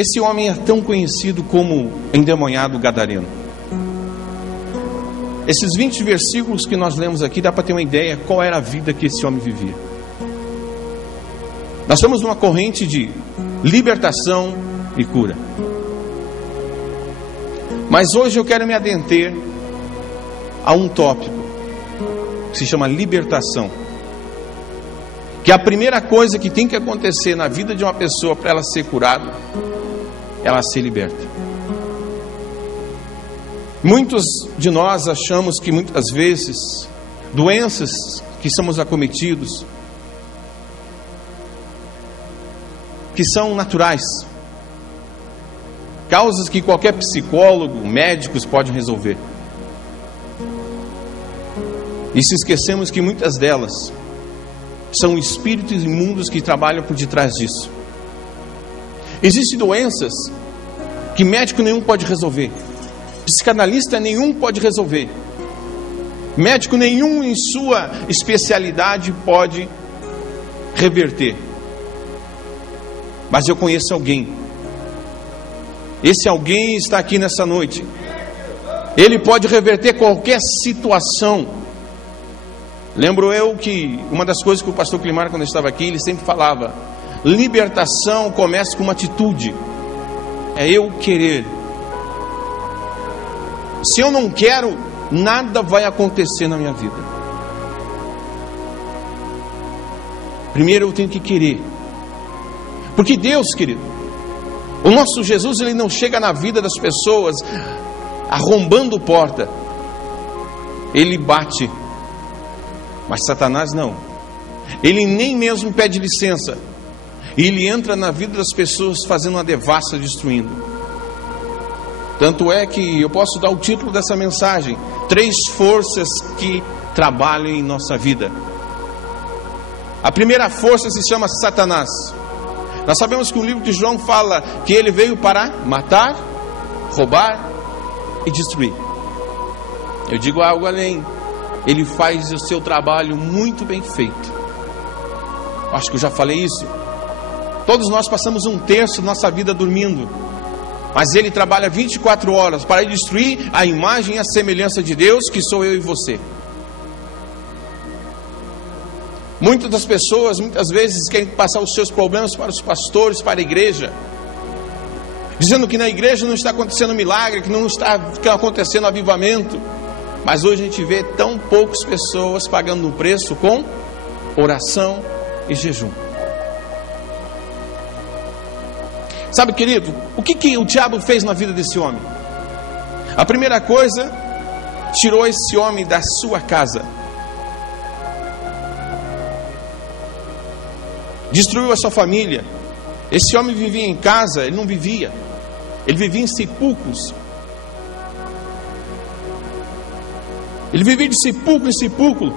Esse homem é tão conhecido como endemoniado gadareno. Esses 20 versículos que nós lemos aqui dá para ter uma ideia qual era a vida que esse homem vivia. Nós estamos numa corrente de libertação e cura. Mas hoje eu quero me atentar a um tópico que se chama libertação. Que a primeira coisa que tem que acontecer na vida de uma pessoa para ela ser curada, ela ser liberta. Muitos de nós achamos que muitas vezes doenças que somos acometidos, que são naturais, causas que qualquer psicólogo, médicos pode resolver. E se esquecemos que muitas delas são espíritos imundos que trabalham por detrás disso. Existem doenças que médico nenhum pode resolver, psicanalista nenhum pode resolver, médico nenhum em sua especialidade pode reverter. Mas eu conheço alguém. Esse alguém está aqui nessa noite. Ele pode reverter qualquer situação. Lembro eu que uma das coisas que o pastor Climar, quando estava aqui, ele sempre falava: libertação começa com uma atitude. É eu querer. Se eu não quero, nada vai acontecer na minha vida. Primeiro eu tenho que querer. Porque Deus, querido, o nosso Jesus, ele não chega na vida das pessoas arrombando porta. Ele bate. Mas Satanás não. Ele nem mesmo pede licença. Ele entra na vida das pessoas fazendo uma devassa, destruindo. Tanto é que eu posso dar o título dessa mensagem: 3 forças que trabalham em nossa vida. A primeira força se chama Satanás. Nós sabemos que o livro de João fala que ele veio para matar, roubar e destruir. Eu digo algo além. Ele faz o seu trabalho muito bem feito. Acho que eu já falei isso. Todos nós passamos 1/3 da nossa vida dormindo. Mas ele trabalha 24 horas para destruir a imagem e a semelhança de Deus, que sou eu e você. Muitas das pessoas, muitas vezes, querem passar os seus problemas para os pastores, para a igreja, dizendo que na igreja não está acontecendo milagre, que não está acontecendo avivamento. Mas hoje a gente vê tão poucas pessoas pagando um preço com oração e jejum. Sabe, querido, o que o diabo fez na vida desse homem? A primeira coisa, tirou esse homem da sua casa. Destruiu a sua família. Esse homem vivia em casa, ele não vivia. Ele vivia em sepulcros. Ele vivia de sepulcro em sepulcro.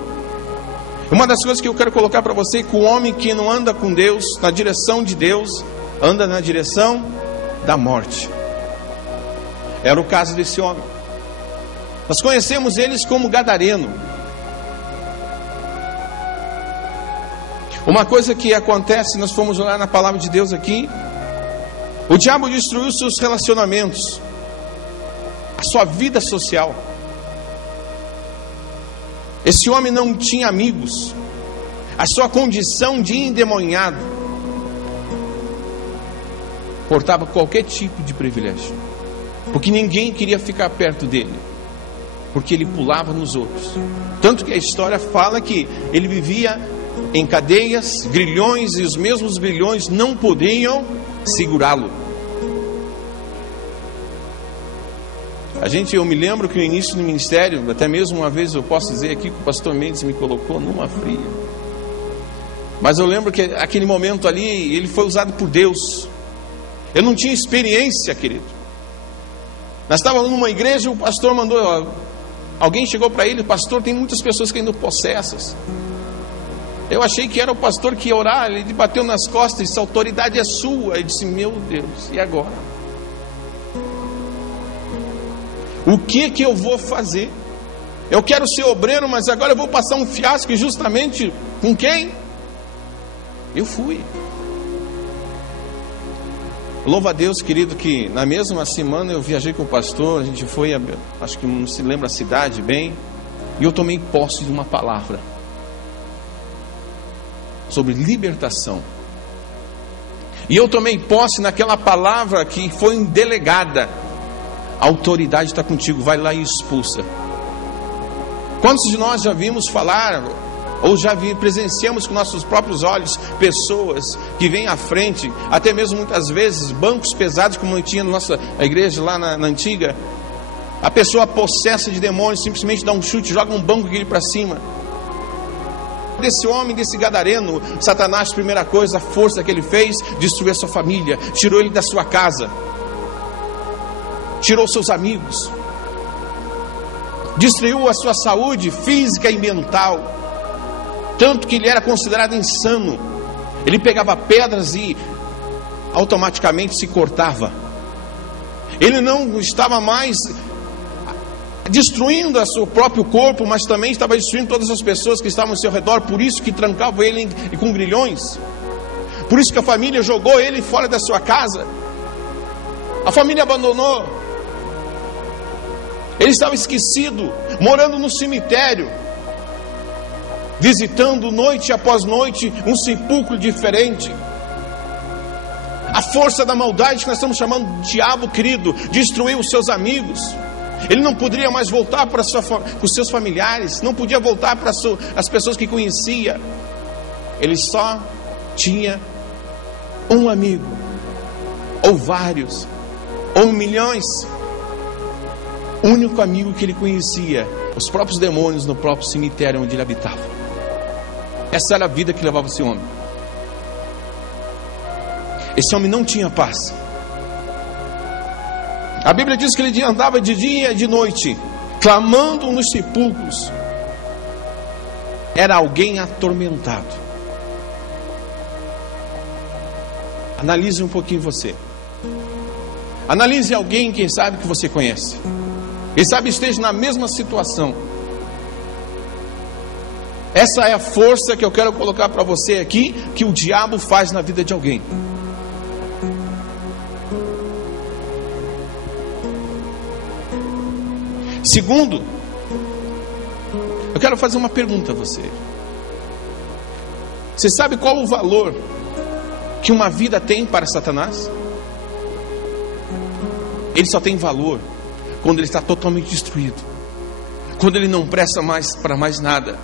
Uma das coisas que eu quero colocar para você é que o homem que não anda com Deus, na direção de Deus, anda na direção da morte. Era o caso desse homem. Nós conhecemos eles como gadareno. Uma coisa que acontece, nós fomos olhar na palavra de Deus aqui, o diabo destruiu seus relacionamentos, a sua vida social. Esse homem não tinha amigos. A sua condição de endemoniado portava qualquer tipo de privilégio, porque ninguém queria ficar perto dele, porque ele pulava nos outros. Tanto que a história fala que ele vivia em cadeias, grilhões, e os mesmos grilhões não podiam segurá-lo. Eu me lembro que no início do ministério, até mesmo uma vez eu posso dizer aqui que o pastor Mendes me colocou numa fria. Mas eu lembro que aquele momento ali, ele foi usado por Deus. Eu não tinha experiência, querido. Nós estávamos numa igreja, o pastor mandou, alguém chegou para ele: pastor, tem muitas pessoas caindo possessas. Eu achei que era o pastor que ia orar, ele bateu nas costas e disse: a autoridade é sua. Eu disse: meu Deus, e agora? O que eu vou fazer? Eu quero ser obreiro, mas agora eu vou passar um fiasco. E justamente com quem? Eu fui. Louva a Deus, querido, que na mesma semana eu viajei com o pastor, a gente foi, acho que não se lembra a cidade bem, e eu tomei posse de uma palavra sobre libertação. E eu tomei posse naquela palavra que foi delegada. A autoridade está contigo, vai lá e expulsa. Quantos de nós já vimos falar, ou já presenciamos com nossos próprios olhos, pessoas que vêm à frente, até mesmo muitas vezes, bancos pesados, como tinha na nossa igreja lá na antiga, a pessoa possessa de demônios, simplesmente dá um chute, joga um banco aquele para cima. Desse homem, desse gadareno, Satanás, primeira coisa, a força que ele fez, destruiu a sua família, tirou ele da sua casa, tirou seus amigos, destruiu a sua saúde física e mental, tanto que ele era considerado insano. Ele pegava pedras e automaticamente se cortava. Ele não estava mais destruindo o seu próprio corpo, mas também estava destruindo todas as pessoas que estavam ao seu redor. Por isso que trancava ele com grilhões. Por isso que a família jogou ele fora da sua casa. A família abandonou. Ele estava esquecido, morando no cemitério, visitando noite após noite um sepulcro diferente. A força da maldade que nós estamos chamando de diabo, querido, destruiu os seus amigos. Ele não poderia mais voltar para os seus familiares, não podia voltar para as pessoas que conhecia. Ele só tinha um amigo, ou vários, ou milhões. O único amigo que ele conhecia, os próprios demônios no próprio cemitério onde ele habitava. Essa era a vida que levava esse homem. Esse homem não tinha paz. A Bíblia diz que ele andava de dia e de noite, clamando nos sepulcros. Era alguém atormentado. Analise um pouquinho você. Analise alguém, quem sabe, que você conhece. Quem sabe esteja na mesma situação. Essa é a força que eu quero colocar para você aqui, que o diabo faz na vida de alguém. Segundo, eu quero fazer uma pergunta a você. Você sabe qual o valor que uma vida tem para Satanás? Ele só tem valor quando ele está totalmente destruído, quando ele não presta mais para mais nada,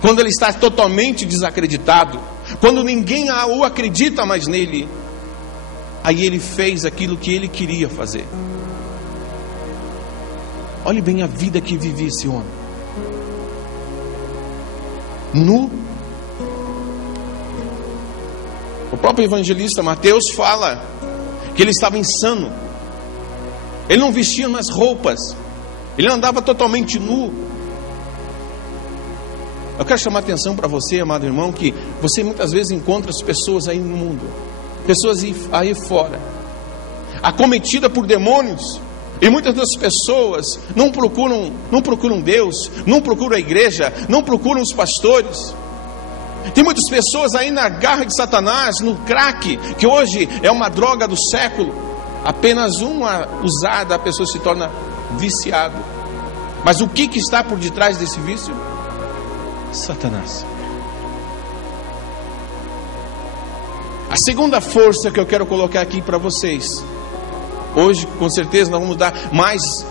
quando ele está totalmente desacreditado, quando ninguém o acredita mais nele. Aí ele fez aquilo que ele queria fazer. Olhe bem a vida que vivia esse homem. Nu. O próprio evangelista Mateus fala que ele estava insano. Ele não vestia mais roupas. Ele andava totalmente nu. Eu quero chamar a atenção para você, amado irmão, que você muitas vezes encontra as pessoas aí no mundo, pessoas aí fora, acometida por demônios. E muitas das pessoas não procuram Deus, não procuram a igreja, não procuram os pastores. Tem muitas pessoas aí na garra de Satanás, no crack, que hoje é uma droga do século. Apenas uma usada, a pessoa se torna viciado. Mas o que está por detrás desse vício? Satanás. A segunda força que eu quero colocar aqui para vocês. Hoje, com certeza, nós vamos dar mais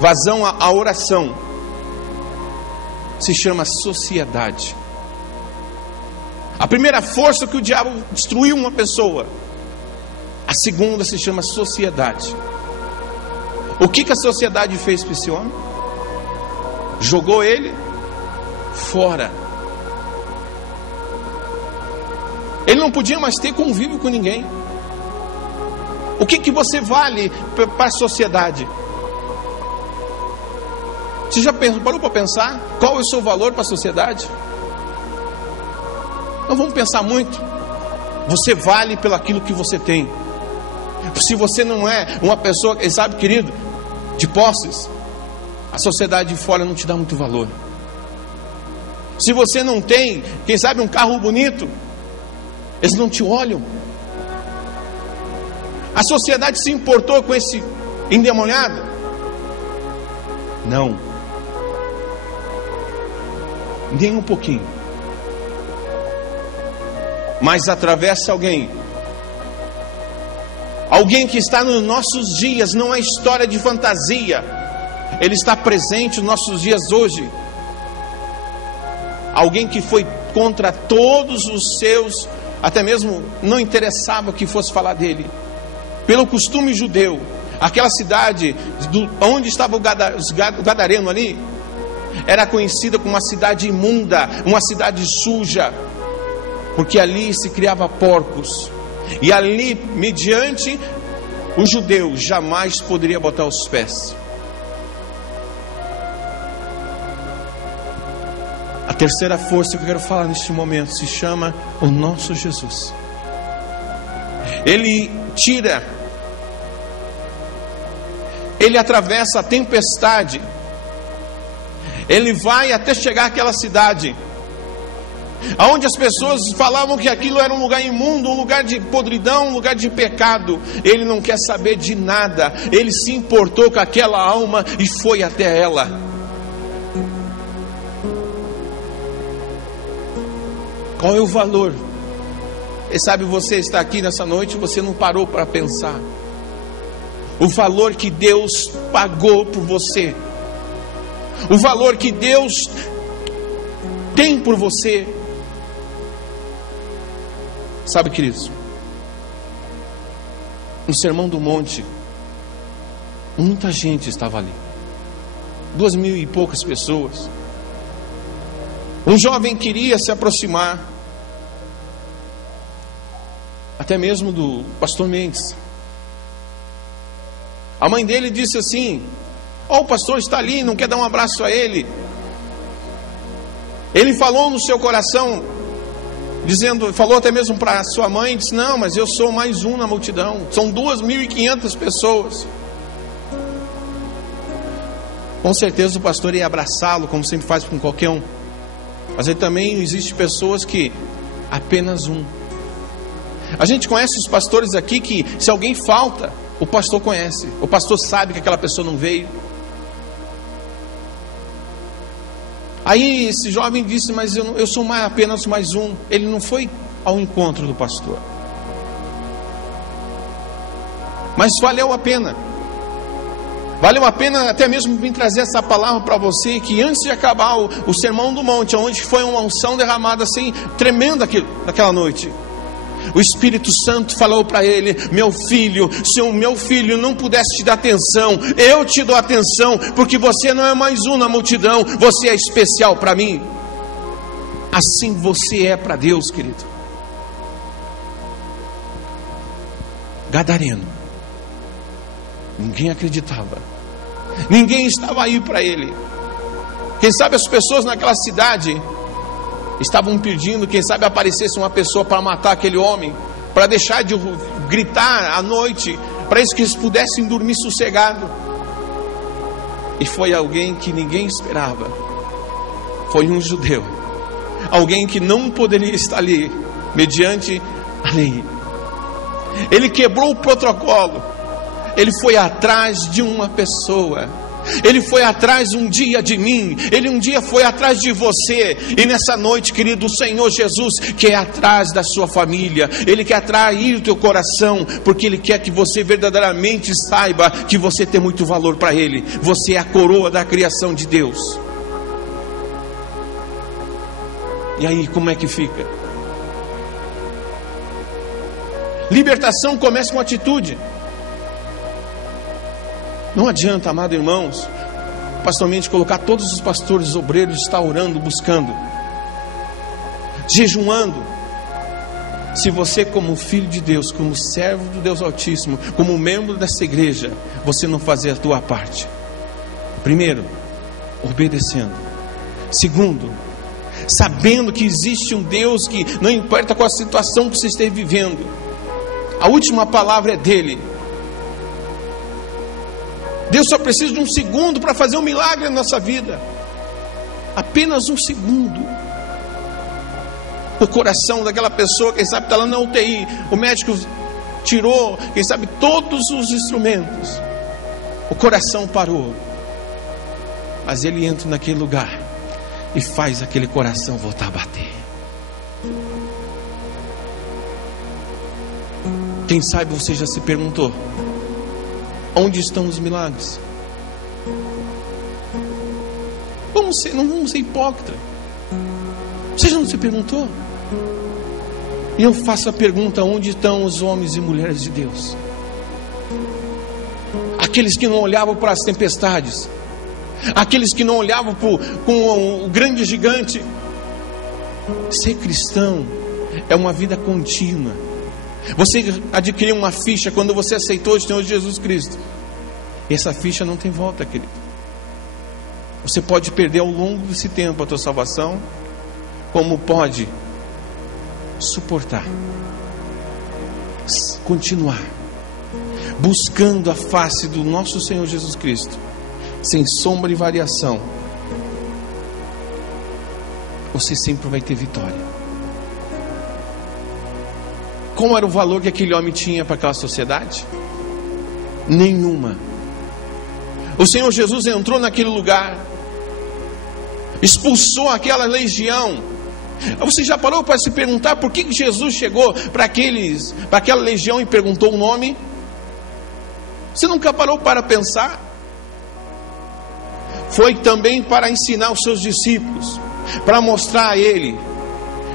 vazão à oração. Se chama sociedade. A primeira força que o diabo destruiu uma pessoa. A segunda se chama sociedade. O que a sociedade fez para esse homem? Jogou ele fora. Ele não podia mais ter convívio com ninguém. O que você vale para a sociedade? Você já parou para pensar qual é o seu valor para a sociedade? Não vamos pensar muito. Você vale pelo aquilo que você tem. Se você não é uma pessoa, quem sabe, querido, de posses, a sociedade de fora não te dá muito valor. Se você não tem, quem sabe, um carro bonito, eles não te olham. A sociedade se importou com esse endemoniado? Não. Nem um pouquinho. Mas atravessa alguém que está nos nossos dias, não é história de fantasia. Ele está presente nos nossos dias hoje. Alguém que foi contra todos os seus, até mesmo não interessava que fosse falar dele. Pelo costume judeu, aquela cidade onde estava o Gadareno ali, era conhecida como uma cidade imunda, uma cidade suja, porque ali se criava porcos, e ali, mediante o judeu, jamais poderia botar os pés. A terceira força que eu quero falar neste momento se chama o nosso Jesus. Ele tira, ele atravessa a tempestade, ele vai até chegar àquela cidade, onde as pessoas falavam que aquilo era um lugar imundo, um lugar de podridão, um lugar de pecado. Ele não quer saber de nada, ele se importou com aquela alma e foi até ela. Qual é o valor? Quem sabe você está aqui nessa noite e você não parou para pensar o valor que Deus pagou por você, o valor que Deus tem por você. Sabe, queridos, no Sermão do Monte, muita gente estava ali, 2.000 e poucas pessoas. Um jovem queria se aproximar, até mesmo do pastor Mendes. A mãe dele disse assim: o pastor está ali, não quer dar um abraço a ele. Ele falou no seu coração, falou até mesmo para sua mãe, disse: não, mas eu sou mais um na multidão, são 2.500 pessoas. Com certeza o pastor ia abraçá-lo, como sempre faz com qualquer um. Mas aí também existe pessoas que apenas um. A gente conhece os pastores aqui que, se alguém falta, o pastor conhece, o pastor sabe que aquela pessoa não veio. Aí esse jovem disse: mas eu sou apenas mais um. Ele não foi ao encontro do pastor, mas valeu a pena. Valeu a pena até mesmo vir trazer essa palavra para você, que antes de acabar o Sermão do Monte, onde foi uma unção derramada assim, tremenda naquela noite, o Espírito Santo falou para ele: meu filho, se o meu filho não pudesse te dar atenção, eu te dou atenção, porque você não é mais um na multidão, você é especial para mim. Assim você é para Deus, querido. Gadareno, ninguém acreditava, ninguém estava aí para ele. Quem sabe as pessoas naquela cidade estavam pedindo, quem sabe aparecesse uma pessoa para matar aquele homem, para deixar de gritar à noite, para isso que eles pudessem dormir sossegado. E foi alguém que ninguém esperava. Foi um judeu, alguém que não poderia estar ali, mediante a lei. Ele quebrou o protocolo, ele foi atrás de uma pessoa. Ele foi atrás um dia de mim, ele um dia foi atrás de você. E nessa noite, querido, o Senhor Jesus quer atrás da sua família, ele quer atrair o teu coração, porque ele quer que você verdadeiramente saiba que você tem muito valor para ele. Você é a coroa da criação de Deus. E aí, como é que fica? Libertação começa com atitude. Não adianta, amado irmãos, pastormente colocar todos os pastores obreiros, estar orando, buscando, jejuando, se você, como filho de Deus, como servo do Deus Altíssimo, como membro dessa igreja, você não fazer a tua parte. Primeiro, obedecendo. Segundo, sabendo que existe um Deus que não importa qual a situação que você esteja vivendo, a última palavra é dele. Deus só precisa de um segundo para fazer um milagre na nossa vida. Apenas um segundo. O coração daquela pessoa, quem sabe está lá na UTI, o médico tirou, quem sabe, todos os instrumentos. O coração parou. Mas ele entra naquele lugar e faz aquele coração voltar a bater. Quem sabe você já se perguntou: onde estão os milagres? Não vamos ser hipócritas. Você já não se perguntou? E eu faço a pergunta: onde estão os homens e mulheres de Deus? Aqueles que não olhavam para as tempestades, aqueles que não olhavam com o grande gigante. Ser cristão é uma vida contínua. Você adquiriu uma ficha quando você aceitou o Senhor Jesus Cristo. E essa ficha não tem volta, querido. Você pode perder ao longo desse tempo a tua salvação, como pode suportar, continuar buscando a face do nosso Senhor Jesus Cristo, sem sombra e variação. Você sempre vai ter vitória. Qual era o valor que aquele homem tinha para aquela sociedade? Nenhuma. O Senhor Jesus entrou naquele lugar, expulsou aquela legião. Você já parou para se perguntar por que Jesus chegou para aquela legião e perguntou o nome? Você nunca parou para pensar? Foi também para ensinar os seus discípulos, para mostrar a ele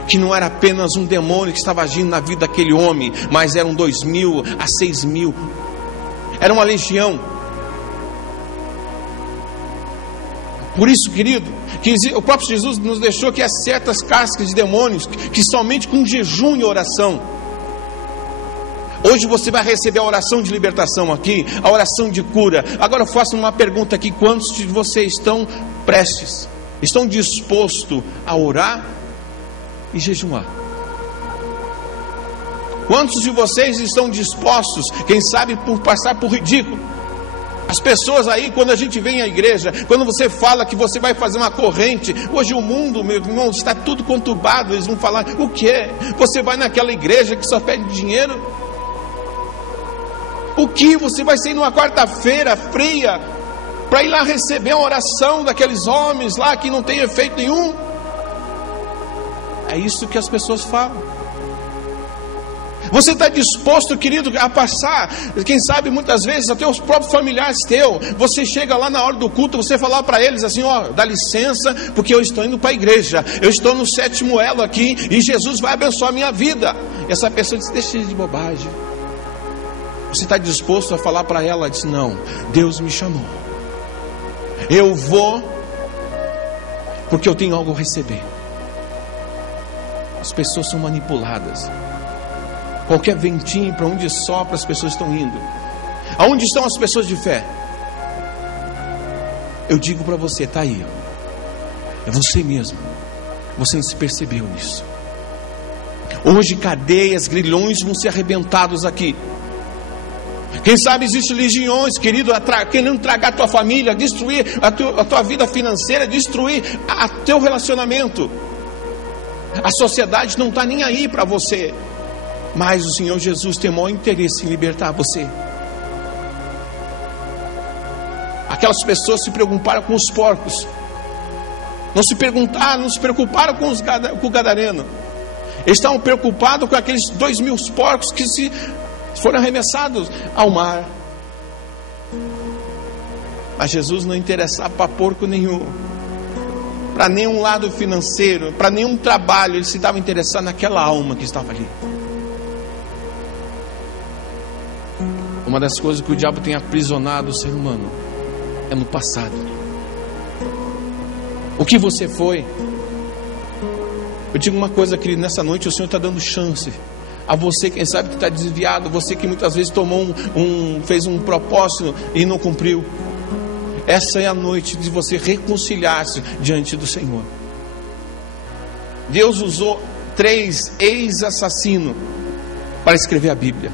que não era apenas um demônio que estava agindo na vida daquele homem, mas eram 2.000 a 6.000. Era uma legião. Por isso, querido, que o próprio Jesus nos deixou que há certas cascas de demônios que somente com jejum e oração. Hoje você vai receber a oração de libertação aqui, a oração de cura. Agora eu faço uma pergunta aqui: quantos de vocês estão dispostos a orar e jejuar? Quantos de vocês estão dispostos, quem sabe, por passar por ridículo? As pessoas aí, quando a gente vem à igreja, quando você fala que você vai fazer uma corrente, hoje o mundo, meu irmão, está tudo conturbado. Eles vão falar: o quê? Você vai naquela igreja que só pede dinheiro? O que? Você vai sair numa quarta-feira fria para ir lá receber a oração daqueles homens lá que não tem efeito nenhum? É isso que as pessoas falam. Você está disposto, querido, a passar, quem sabe muitas vezes até os próprios familiares teus? Você chega lá na hora do culto, você falar para eles assim: ó, dá licença, porque eu estou indo para a igreja, eu estou no 7º elo aqui, e Jesus vai abençoar a minha vida. E essa pessoa diz: deixa de bobagem. Você está disposto a falar para ela? Diz: não, Deus me chamou, eu vou, porque eu tenho algo a receber. As pessoas são manipuladas. Qualquer ventinho, para onde sopra, as pessoas estão indo. Aonde estão as pessoas de fé? Eu digo para você: está aí, é você mesmo. Você não se percebeu nisso. Hoje cadeias, grilhões vão ser arrebentados aqui. Quem sabe existem legiões, querido, querendo tragar a tua família, destruir a tua vida financeira, destruir teu relacionamento. A sociedade não está nem aí para você, mas o Senhor Jesus tem o maior interesse em libertar você. Aquelas pessoas se preocuparam com os porcos, não se preocuparam com o gadareno. Eles estavam preocupados com aqueles 2.000 porcos que foram arremessados ao mar. Mas Jesus não interessava para porco nenhum, para nenhum lado financeiro, para nenhum trabalho. Ele se estava interessado naquela alma que estava ali. Uma das coisas que o diabo tem aprisionado o ser humano é no passado. O que você foi? Eu digo uma coisa, querido, nessa noite o Senhor está dando chance a você, quem sabe que está desviado, você que muitas vezes fez um propósito e não cumpriu. Essa é a noite de você reconciliar-se diante do Senhor. Deus usou 3 ex-assassinos para escrever a Bíblia.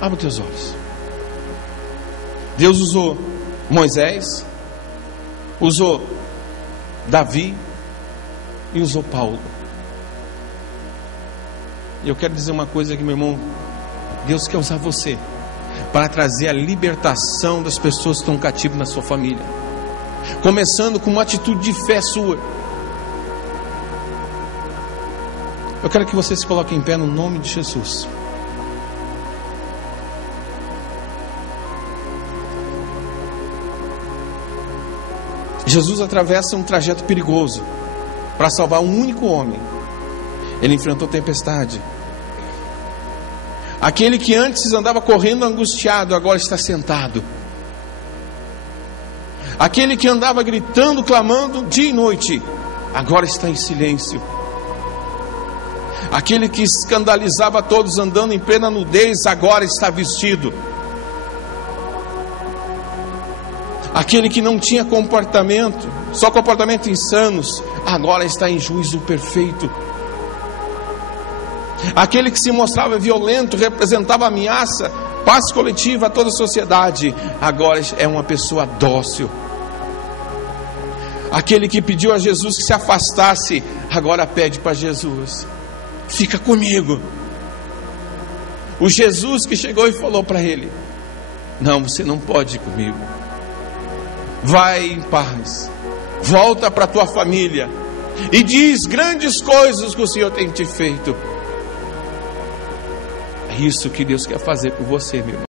Abra os teus olhos. Deus usou Moisés, usou Davi e usou Paulo. E eu quero dizer uma coisa aqui, meu irmão. Deus quer usar você para trazer a libertação das pessoas que estão cativas na sua família, começando com uma atitude de fé sua. Eu quero que você se coloque em pé no nome de Jesus. Jesus atravessa um trajeto perigoso para salvar um único homem. Ele enfrentou tempestade. Aquele que antes andava correndo angustiado, agora está sentado. Aquele que andava gritando, clamando dia e noite, agora está em silêncio. Aquele que escandalizava todos andando em plena nudez, agora está vestido. Aquele que não tinha comportamento, só comportamento insanos, agora está em juízo perfeito. Aquele que se mostrava violento, representava ameaça, paz coletiva a toda a sociedade, agora é uma pessoa dócil. Aquele que pediu a Jesus que se afastasse, agora pede para Jesus: fica comigo. O Jesus que chegou e falou para ele: não, você não pode ir comigo. Vai em paz, volta para a tua família e diz grandes coisas que o Senhor tem te feito. É isso que Deus quer fazer por você, meu irmão.